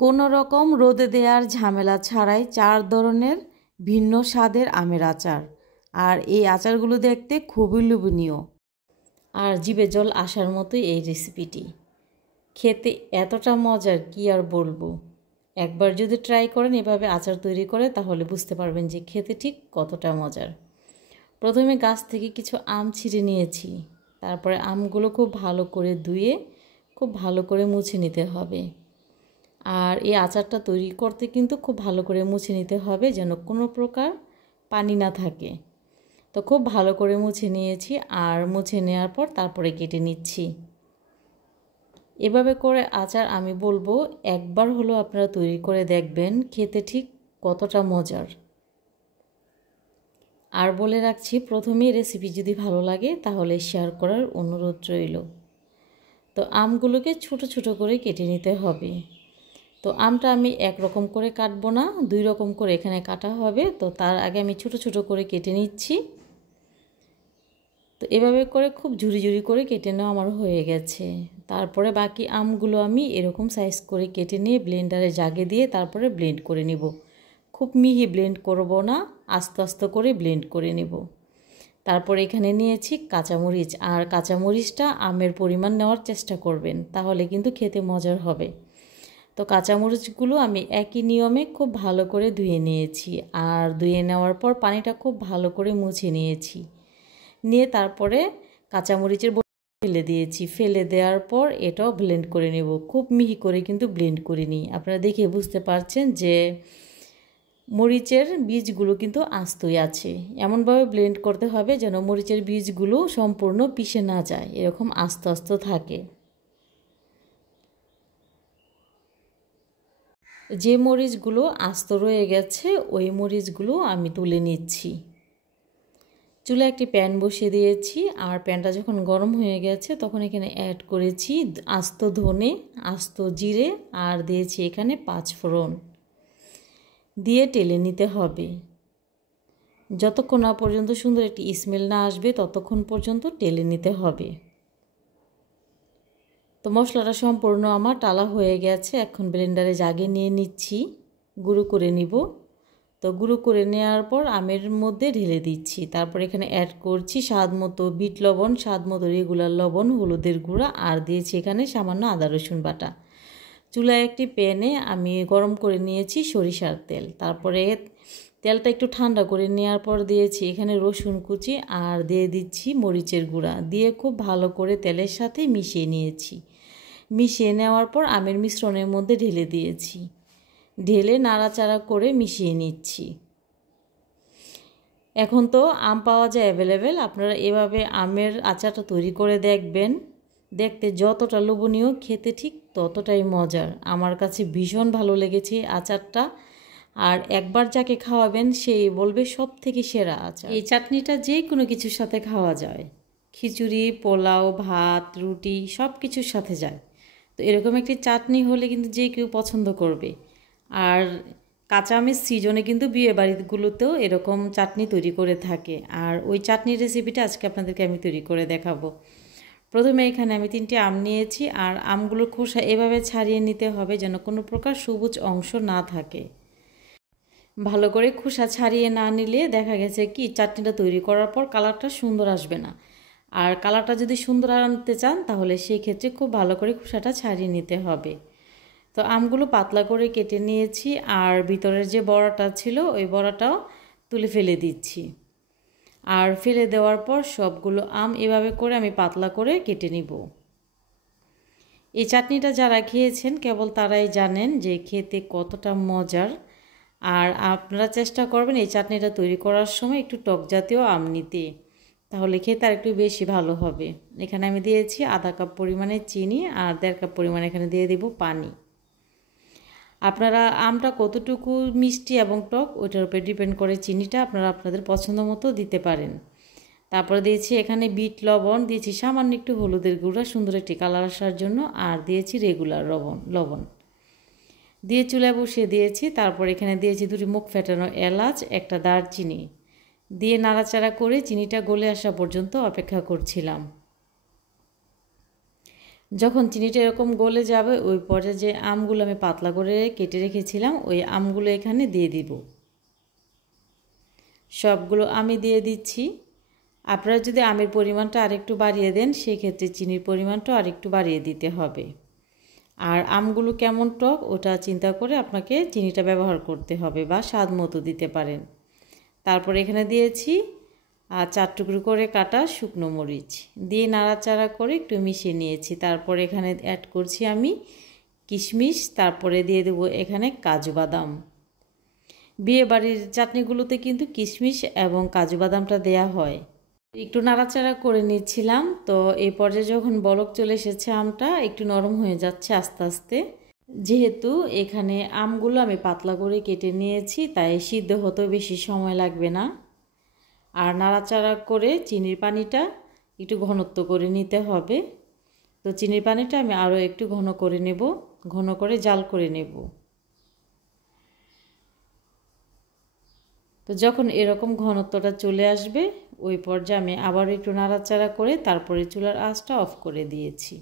কোনো রকম রোদে দেওয়ার ঝামেলা ছাড়াই 4 ধরনের ভিন্ন স্বাদের আমের আচার। আর এই আচারগুলো দেখতে খুবই লোভনীয় আর জিভে জল আসার মতোই এই রেসিপিটি। খেতে এতটা মজার কি আর বলবো। একবার যদি ট্রাই করেন এভাবে আচার তৈরি করে তাহলে বুঝতে পারবেন যে খেতে ঠিক কতটা মজার। প্রথমে গাছ থেকে কিছু আম ছিঁড়ে নিয়েছি। তারপরে আমগুলো খুব ভালো করে ধুয়ে খুব ভালো করে মুছে নিতে হবে। আর এই আচারটা তৈরি করতে কিন্তু খুব ভালো করে মুছে নিতে হবে যেন কোনো প্রকার পানি না থাকে। তো খুব ভালো করে মুছে নিয়েছি আর মুছে নেওয়ার পর তারপরে কেটে নিচ্ছি। এভাবে করে আচার আমি বলবো একবার হলো আপনারা তৈরি করে দেখবেন, খেতে ঠিক কতটা মজার। আর বলে রাখছি, প্রথমেই রেসিপি যদি ভালো লাগে তাহলে শেয়ার করার অনুরোধ রইল। তো আমগুলোকে ছোট ছোট করে কেটে নিতে হবে। তো আমটা আমি একরকম করে কাটবো না, 2 রকম করে এখানে কাটা হবে। তো তার আগে আমি ছোট ছোট করে কেটে নিচ্ছি। তো এভাবে করে খুব ঝুরি ঝুরি করে কেটে নেওয়া আমার হয়ে গেছে। তারপরে বাকি আমগুলো আমি এরকম সাইজ করে কেটে নিয়ে ব্লেন্ডারে জাগে দিয়ে তারপরে ব্লেন্ড করে নিব। খুব মিহি ব্লেন্ড করব না, আস্তে আস্তে করে ব্লেন্ড করে নেব। তারপরে এখানে নিয়েছি কাঁচামরিচ, আর কাঁচামরিচটা আমের পরিমাণ নেওয়ার চেষ্টা করবেন, তাহলে কিন্তু খেতে মজার হবে। তো কাঁচামরিচগুলো আমি একই নিয়মে খুব ভালো করে ধুয়ে নিয়েছি। আর ধুয়ে নেওয়ার পর পানিটা খুব ভালো করে মুছে নিয়েছি। নিয়ে তারপরে কাঁচামরিচের ফেলে দিয়েছি। ফেলে দেওয়ার পর এটাও ব্লেন্ড করে নেব। খুব মিহি করে কিন্তু ব্লেন্ড করিনি। আপনারা দেখে বুঝতে পারছেন যে মরিচের বীজগুলো কিন্তু আস্তই আছে। এমনভাবে ব্লেন্ড করতে হবে যেন মরিচের বীজগুলো সম্পূর্ণ পিষে না যায়, এরকম আস্ত আস্ত থাকে। যে মরিচগুলো আস্ত রয়ে গেছে ওই মরিচগুলো আমি তুলে নিচ্ছি। চুলায় একটি প্যান বসিয়ে দিয়েছি। আর প্যানটা যখন গরম হয়ে গেছে তখন এখানে অ্যাড করেছি আস্ত ধনে, আস্ত জিরে, আর দিয়েছি এখানে 5 ফোড়ন দিয়ে টেলে নিতে হবে। যতক্ষণ না পর্যন্ত সুন্দর একটি স্মেল না আসবে ততক্ষণ পর্যন্ত টেলে নিতে হবে। তো মশলাটা সম্পূর্ণ আমার টালা হয়ে গেছে। এখন ব্লেন্ডারে জাগে নিয়ে নিচ্ছি, গুঁড়ো করে নিব। তো গুঁড়ো করে নেওয়ার পর আমের মধ্যে ঢেলে দিচ্ছি। তারপর এখানে অ্যাড করছি স্বাদ মতো বিট লবণ, স্বাদ মতো রেগুলার লবণ, হলুদের গুঁড়া, আর দিয়েছি এখানে সামান্য আদা রসুন বাটা। চুলায় একটি প্যানে আমি গরম করে নিয়েছি সরিষার তেল। তারপরে তেলটা একটু ঠান্ডা করে নেওয়ার পর দিয়েছি এখানে রসুন কুচি, আর দিয়ে দিচ্ছি মরিচের গুঁড়া, দিয়ে খুব ভালো করে তেলের সাথে মিশিয়ে নিয়েছি। মিশিয়ে নেওয়ার পর আমের মিশ্রণের মধ্যে ঢেলে দিয়েছি। ঢেলে নাড়াচাড়া করে মিশিয়ে নিচ্ছি। এখন তো আম পাওয়া যায় অ্যাভেলেবেল, আপনারা এভাবে আমের আচারটা তৈরি করে দেখবেন। দেখতে যতটা লোভনীয়, খেতে ঠিক ততটাই মজার। আমার কাছে ভীষণ ভালো লেগেছে আচারটা। আর একবার যাকে খাওয়াবেন সেই বলবে সব থেকে সেরা আচার। এই চাটনিটা যে কোনো কিছুর সাথে খাওয়া যায়, খিচুড়ি, পোলাও, ভাত, রুটি সব কিছুর সাথে যায়। তো এরকম একটি চাটনি হলে কিন্তু যে কেউ পছন্দ করবে। আর কাঁচা আমের সিজনে কিন্তু বিয়ে বাড়িগুলোতেও এরকম চাটনি তৈরি করে থাকে। আর ওই চাটনির রেসিপিটা আজকে আপনাদেরকে আমি তৈরি করে দেখাবো। প্রথমে এখানে আমি 3টে আম নিয়েছি। আর আমগুলোর খোসা এভাবে ছাড়িয়ে নিতে হবে যেন কোনো প্রকার সবুজ অংশ না থাকে। ভালো করে খোসা ছাড়িয়ে না নিলে দেখা গেছে কি চাটনিটা তৈরি করার পর কালারটা সুন্দর আসবে না। আর কালারটা যদি সুন্দর আনতে চান তাহলে সেই ক্ষেত্রে খুব ভালো করে খোসাটা ছাড়িয়ে নিতে হবে। তো আমগুলো পাতলা করে কেটে নিয়েছি। আর ভিতরের যে বড়াটা ছিল ওই বড়াটাও তুলে ফেলে দিচ্ছি। আর ফেলে দেওয়ার পর সবগুলো আম এভাবে করে আমি পাতলা করে কেটে নিব। এই চাটনিটা যারা খেয়েছেন কেবল তারাই জানেন যে খেতে কতটা মজার। আর আপনারা চেষ্টা করবেন এই চাটনিটা তৈরি করার সময় একটু টক জাতীয় আম নিতে, তাহলে খেতে আর একটু বেশি ভালো হবে। এখানে আমি দিয়েছি আধা কাপ পরিমাণে চিনি, আর 1.5 কাপ পরিমাণে এখানে দিয়ে দেব পানি। আপনারা আমটা কতটুকু মিষ্টি এবং টক ওইটার উপরে ডিপেন্ড করে চিনিটা আপনারা আপনাদের পছন্দ মতো দিতে পারেন। তারপরে দিয়েছি এখানে বিট লবণ, দিয়েছি সামান্য একটু হলুদের গুঁড়া সুন্দর একটি কালার আসার জন্য, আর দিয়েছি রেগুলার লবণ দিয়ে চুলায় বসিয়ে দিয়েছি। তারপর এখানে দিয়েছি 2টি মুখ ফেটানো এলাচ, একটা দারচিনি দিয়ে নাড়াচাড়া করে চিনিটা গলে আসা পর্যন্ত অপেক্ষা করছিলাম। যখন চিনিটা এরকম গলে যাবে ওই পর্যায়ে যে আমগুলো আমি পাতলা করে কেটে রেখেছিলাম ওই আমগুলো এখানে দিয়ে দিব। সবগুলো আমি দিয়ে দিচ্ছি। আপনারা যদি আমের পরিমাণটা আরেকটু বাড়িয়ে দেন সেক্ষেত্রে চিনির পরিমাণটা আরেকটু বাড়িয়ে দিতে হবে। আর আমগুলো কেমন টক ওটা চিন্তা করে আপনাকে চিনিটা ব্যবহার করতে হবে বা স্বাদ মতো দিতে পারেন। তারপর এখানে দিয়েছি 4 টুকরো করে কাটা শুকনো মরিচ দিয়ে নাড়াচাড়া করে একটু মিশিয়ে নিয়েছি। তারপর এখানে অ্যাড করছি আমি কিশমিশ, তারপরে দিয়ে দেব এখানে কাজু বাদাম। বিয়ে বাড়ির চাটনিগুলোতে কিন্তু কিশমিশ এবং কাজু বাদামটা দেয়া হয়। একটু নাড়াচাড়া করে নিচ্ছিলাম। তো এই পর্যায়ে যখন বলক চলে এসেছে আমটা একটু নরম হয়ে যাচ্ছে আস্তে আস্তে। যেহেতু এখানে আমগুলো আমি পাতলা করে কেটে নিয়েছি তাই সিদ্ধ হতেও বেশি সময় লাগবে না। আর নাড়াচাড়া করে চিনির পানিটা একটু ঘনত্ব করে নিতে হবে। তো চিনির পানিটা আমি আরও একটু ঘন করে নেব, ঘন করে জাল করে নেব। তো যখন এরকম ঘনত্বটা চলে আসবে ওই পর্যায়ে আমি আবার একটু নাড়াচাড়া করে তারপরে চুলার আঁচটা অফ করে দিয়েছি।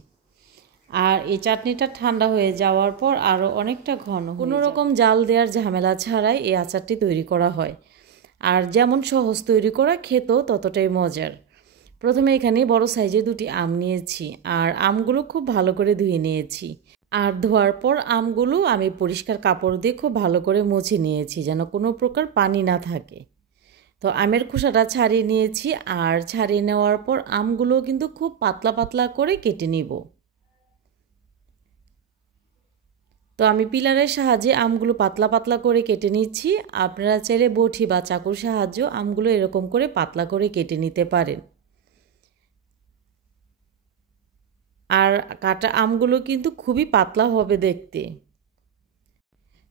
আর এই চাটনিটা ঠান্ডা হয়ে যাওয়ার পর আরও অনেকটা ঘন, কোনো রকম জাল দেওয়ার ঝামেলা ছাড়াই এই আচারটি তৈরি করা হয়। আর যেমন সহজ তৈরি করা, খেতেও ততটাই মজার। প্রথমে এখানে বড় সাইজে 2টি আম নিয়েছি আর আমগুলো খুব ভালো করে ধুয়ে নিয়েছি। আর ধোয়ার পর আমগুলো আমি পরিষ্কার কাপড় দিয়ে খুব ভালো করে মুছে নিয়েছি যেন কোনো প্রকার পানি না থাকে। তো আমের খোসাটা ছাড়িয়ে নিয়েছি আর ছাড়িয়ে নেওয়ার পর আমগুলো কিন্তু খুব পাতলা পাতলা করে কেটে নিব। তো আমি পিলারের সাহায্যে আমগুলো পাতলা পাতলা করে কেটে নিচ্ছি। আপনারা চাইলে বটি বা চাকুর সাহায্যে আমগুলো এরকম করে পাতলা করে কেটে নিতে পারেন। আর কাটা আমগুলো কিন্তু খুবই পাতলা হবে দেখতে।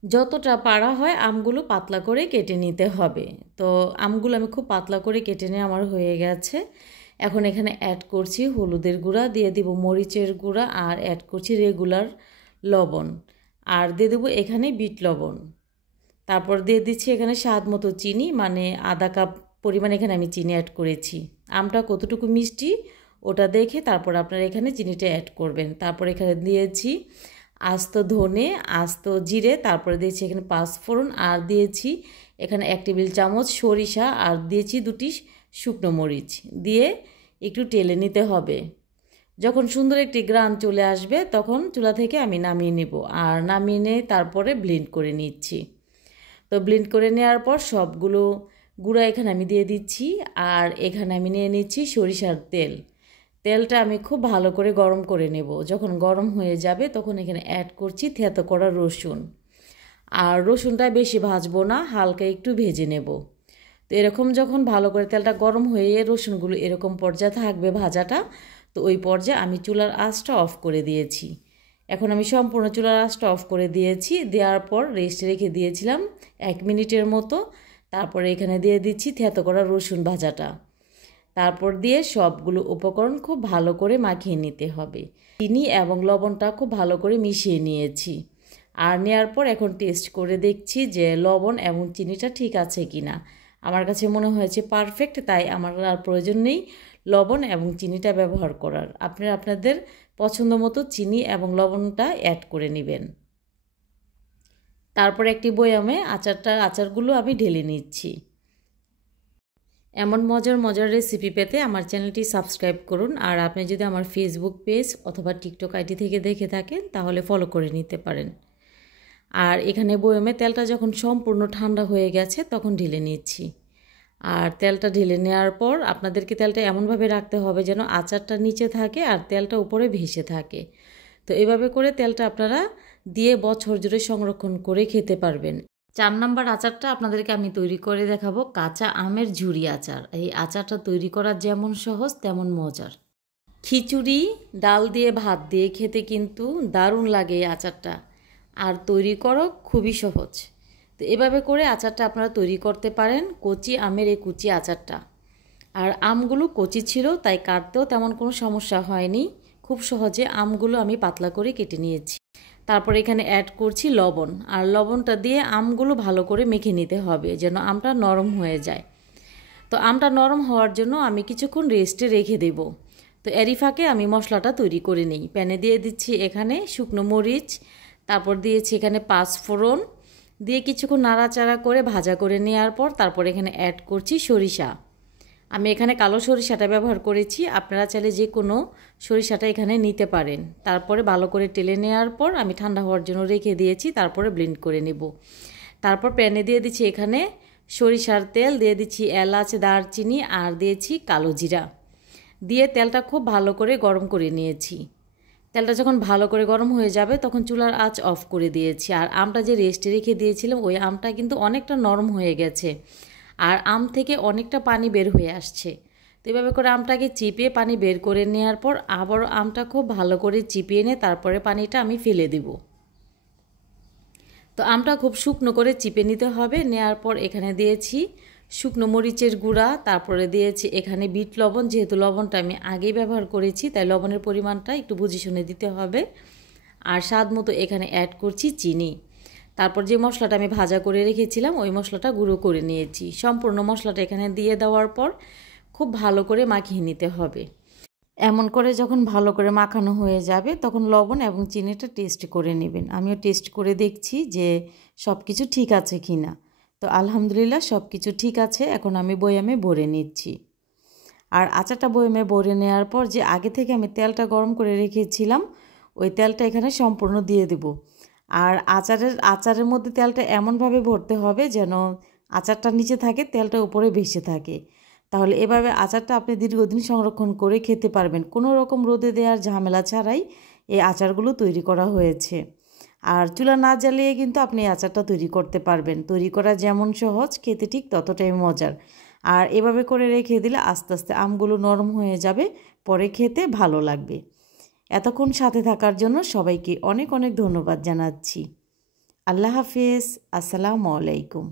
যতটা পারা হয় আমগুলো পাতলা করে কেটে নিতে হবে। তো আমগুলো আমি খুব পাতলা করে কেটে নিয়ে আমার হয়ে গেছে। এখন এখানে অ্যাড করছি হলুদের গুঁড়া, দিয়ে দিব মরিচের গুঁড়া আর অ্যাড করছি রেগুলার লবণ আর দিয়ে দেবো এখানে বিট লবণ। তারপর দিয়ে দিচ্ছি এখানে স্বাদ মতো চিনি, মানে আধা কাপ পরিমাণ এখানে আমি চিনি অ্যাড করেছি। আমটা কতটুকু মিষ্টি ওটা দেখে তারপর আপনারা এখানে চিনিটা অ্যাড করবেন। তারপর এখানে দিয়েছি আস্ত ধনে, আস্ত জিরে, তারপরে দিয়েছি এখানে 5 ফোড়ন আর দিয়েছি এখানে 1 টেবিল চামচ সরিষা আর দিয়েছি 2টি শুকনো মরিচ দিয়ে একটু টেলে নিতে হবে। যখন সুন্দর একটি গ্রান চলে আসবে তখন চুলা থেকে আমি নামিয়ে নেব আর নামিয়ে নিয়ে তারপরে ব্লেন্ড করে নিচ্ছি। তো ব্লেন্ড করে নেওয়ার পর সবগুলো গুঁড়া এখানে আমি দিয়ে দিচ্ছি আর এখানে আমি নিয়ে নিচ্ছি সরিষার তেল। তেলটা আমি খুব ভালো করে গরম করে নেব। যখন গরম হয়ে যাবে তখন এখানে অ্যাড করছি থেতো করা রসুন। আর রসুনটা বেশি ভাজবো না, হালকা একটু ভেজে নেব। তো এরকম যখন ভালো করে তেলটা গরম হয়ে রসুনগুলো এরকম পর্যায়ে থাকবে ভাজাটা, তো ওই পর্যায়ে আমি চুলার আঁচটা অফ করে দিয়েছি। এখন আমি সম্পূর্ণ চুলার আঁচটা অফ করে দিয়েছি। দেওয়ার পর রেস্টে রেখে দিয়েছিলাম 1 মিনিটের মতো। তারপরে এখানে দিয়ে দিচ্ছি থেতো করা রসুন ভাজাটা। তারপর দিয়ে সবগুলো উপকরণ খুব ভালো করে মাখিয়ে নিতে হবে। চিনি এবং লবণটা খুব ভালো করে মিশিয়ে নিয়েছি। আর নেওয়ার পর এখন টেস্ট করে দেখছি যে লবণ এবং চিনিটা ঠিক আছে কিনা। আমার কাছে মনে হয়েছে পারফেক্ট, তাই আমার আর প্রয়োজন নেই লবণ এবং চিনিটা ব্যবহার করার। আপনারা আপনাদের পছন্দ মতো চিনি এবং লবণটা অ্যাড করে নেবেন। তারপর একটি বয়ামে আচারগুলো আমি ঢেলে নিচ্ছি। এমন মজার মজার রেসিপি পেতে আমার চ্যানেলটি সাবস্ক্রাইব করুন। আর আপনি যদি আমার ফেসবুক পেজ অথবা টিকটক আইডি থেকে দেখে থাকেন তাহলে ফলো করে নিতে পারেন। আর এখানে বয়ামে তেলটা যখন সম্পূর্ণ ঠান্ডা হয়ে গেছে তখন ঢেলে নিচ্ছি। আর তেলটা ঢেলে নেওয়ার পর আপনাদেরকে তেলটা এমনভাবে রাখতে হবে যেন আচারটা নিচে থাকে আর তেলটা উপরে ভেসে থাকে। তো এভাবে করে তেলটা আপনারা দিয়ে বছর জুড়ে সংরক্ষণ করে খেতে পারবেন। 4 নম্বর আচারটা আপনাদেরকে আমি তৈরি করে দেখাবো, কাঁচা আমের ঝুরি আচার। এই আচারটা তৈরি করা যেমন সহজ তেমন মজার। খিচুড়ি, ডাল দিয়ে ভাত দিয়ে খেতে কিন্তু দারুণ লাগে এই আচারটা, আর তৈরি করা খুবই সহজ। তো এভাবে করে আচারটা আপনারা তৈরি করতে পারেন, কচি আমের এই কুচি আচারটা। আর আমগুলো কচি ছিল তাই কাটতেও তেমন কোনো সমস্যা হয়নি। খুব সহজে আমগুলো আমি পাতলা করে কেটে নিয়েছি। তারপর এখানে অ্যাড করছি লবণ, আর লবণটা দিয়ে আমগুলো ভালো করে মেখে নিতে হবে যেন আমটা নরম হয়ে যায়। তো আমটা নরম হওয়ার জন্য আমি কিছুক্ষণ রেস্টে রেখে দেব। তো এরই ফাঁকে আমি মশলাটা তৈরি করে নিই। প্যানে দিয়ে দিচ্ছি এখানে শুকনো মরিচ, তারপর দিয়েছি এখানে 5 ফোড়ন, দিয়ে কিছুক্ষণ নাড়াচাড়া করে ভাজা করে নেওয়ার পর তারপর এখানে অ্যাড করছি সরিষা। আমি এখানে কালো সরিষাটা ব্যবহার করেছি, আপনারা চাইলে যে কোনো সরিষাটা এখানে নিতে পারেন। তারপরে ভালো করে টেলে নেওয়ার পর আমি ঠান্ডা হওয়ার জন্য রেখে দিয়েছি, তারপরে ব্লেন্ড করে নেব। তারপর প্যানে দিয়ে দিচ্ছি এখানে সরিষার তেল, দিয়ে দিচ্ছি এলাচ, দারচিনি আর দিয়েছি কালো জিরা, দিয়ে তেলটা খুব ভালো করে গরম করে নিয়েছি। তেলটা যখন ভালো করে গরম হয়ে যাবে তখন চুলার আঁচ অফ করে দিয়েছি। আর আমটা যে রেস্টে রেখে দিয়েছিলাম ওই আমটা কিন্তু অনেকটা নরম হয়ে গেছে, আর আম থেকে অনেকটা পানি বের হয়ে আসছে। তো এভাবে করে আমটাকে চিপিয়ে পানি বের করে নেওয়ার পর আবারও আমটা খুব ভালো করে চিপিয়ে নিয়ে তারপরে পানিটা আমি ফেলে দেব। তো আমটা খুব শুকনো করে চিপে নিতে হবে। নেওয়ার পর এখানে দিয়েছি শুকনো মরিচের গুঁড়া, তারপরে দিয়েছি এখানে বিট লবণ, যেহেতু লবণটা আমি আগেই ব্যবহার করেছি তাই লবণের পরিমাণটা একটু বুঝে শুনে দিতে হবে। আর স্বাদ মতো এখানে অ্যাড করছি চিনি। তারপর যে মশলাটা আমি ভাজা করে রেখেছিলাম ওই মশলাটা গুঁড়ো করে নিয়েছি। সম্পূর্ণ মশলাটা এখানে দিয়ে দেওয়ার পর খুব ভালো করে মাখিয়ে নিতে হবে। এমন করে যখন ভালো করে মাখানো হয়ে যাবে তখন লবণ এবং চিনিটা টেস্ট করে নেবেন। আমিও টেস্ট করে দেখছি যে সব কিছু ঠিক আছে কি না। তো আলহামদুলিল্লাহ সব কিছু ঠিক আছে। এখন আমি বয়ামে ভরে নিচ্ছি। আর আচারটা বয়ামে ভরে নেওয়ার পর যে আগে থেকে আমি তেলটা গরম করে রেখেছিলাম ওই তেলটা এখানে সম্পূর্ণ দিয়ে দেব। আর আচারের মধ্যে তেলটা এমনভাবে ভরতে হবে যেন আচারটা নিচে থাকে, তেলটা উপরে ভেসে থাকে। তাহলে এভাবে আচারটা আপনি দীর্ঘদিন সংরক্ষণ করে খেতে পারবেন। কোনো রকম রোদে দেওয়ার ঝামেলা ছাড়াই এই আচারগুলো তৈরি করা হয়েছে। আর চুলা না জ্বালিয়ে কিন্তু আপনি এই আচারটা তৈরি করতে পারবেন। তৈরি করা যেমন সহজ, খেতে ঠিক ততটাই মজার। আর এভাবে করে রেখে দিলে আস্তে আস্তে আমগুলো নরম হয়ে যাবে, পরে খেতে ভালো লাগবে। এতক্ষণ সাথে থাকার জন্য সবাইকে অনেক অনেক ধন্যবাদ জানাচ্ছি। আল্লাহ হাফেজ, আসসালামু আলাইকুম।